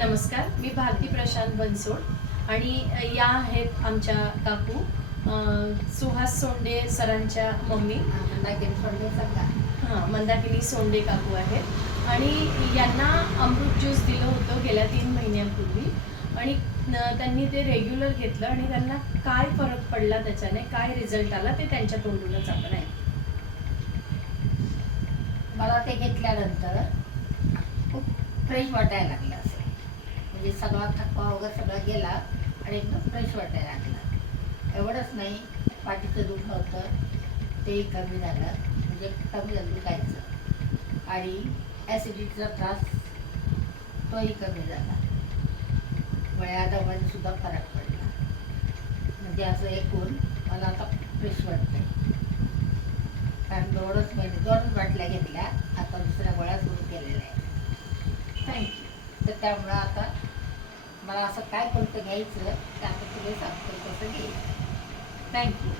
नमस्कार, मी भारती प्रशांत बनसोड आणि या आहेत आमच्या काकू सुहास सोंडे सरांच्या मम्मी. मंदाकिनी सोंडे सांगा. मंदाकिनी सोंडे काकू आहेत आणि यांना अमृत ज्यूस दिलं होतं गेल्या 3 महिन्यांपूर्वी आणि त्यांनी ते रेग्युलर घेतलं आणि त्यांना काय फरक पडला, त्याच्याने काय रिझल्ट आला ते त्यांच्या तोंडूनच आपण आहे. मला ते घेतल्यानंतर खूप फ्रेश वाटायला लागलं असेल, म्हणजे सगळा थकवा वगैरे सगळा गेला आणि एकदम फ्रेश वाटायला लागला. एवढंच नाही, पाठीचं दुखणं होतं तेही कमी झालं, म्हणजे कमी झालं दुखायचं, आणि ॲसिडिटीचा त्रास तोही कमी झाला. वयादामध्ये सुद्धा फरक पडला. म्हणजे असं एकूण मला आता फ्रेश वाटतंय. कारण 2 बाटल्या घेतल्या, आता दुसऱ्या गोळ्या सुरू केलेल्या आहेत. थँक्यू. तर त्यामुळं आता मला असं काय कोणतं घ्यायचं ते आता तुला सांगतो, कसं घ्यायचं. थँक्यू.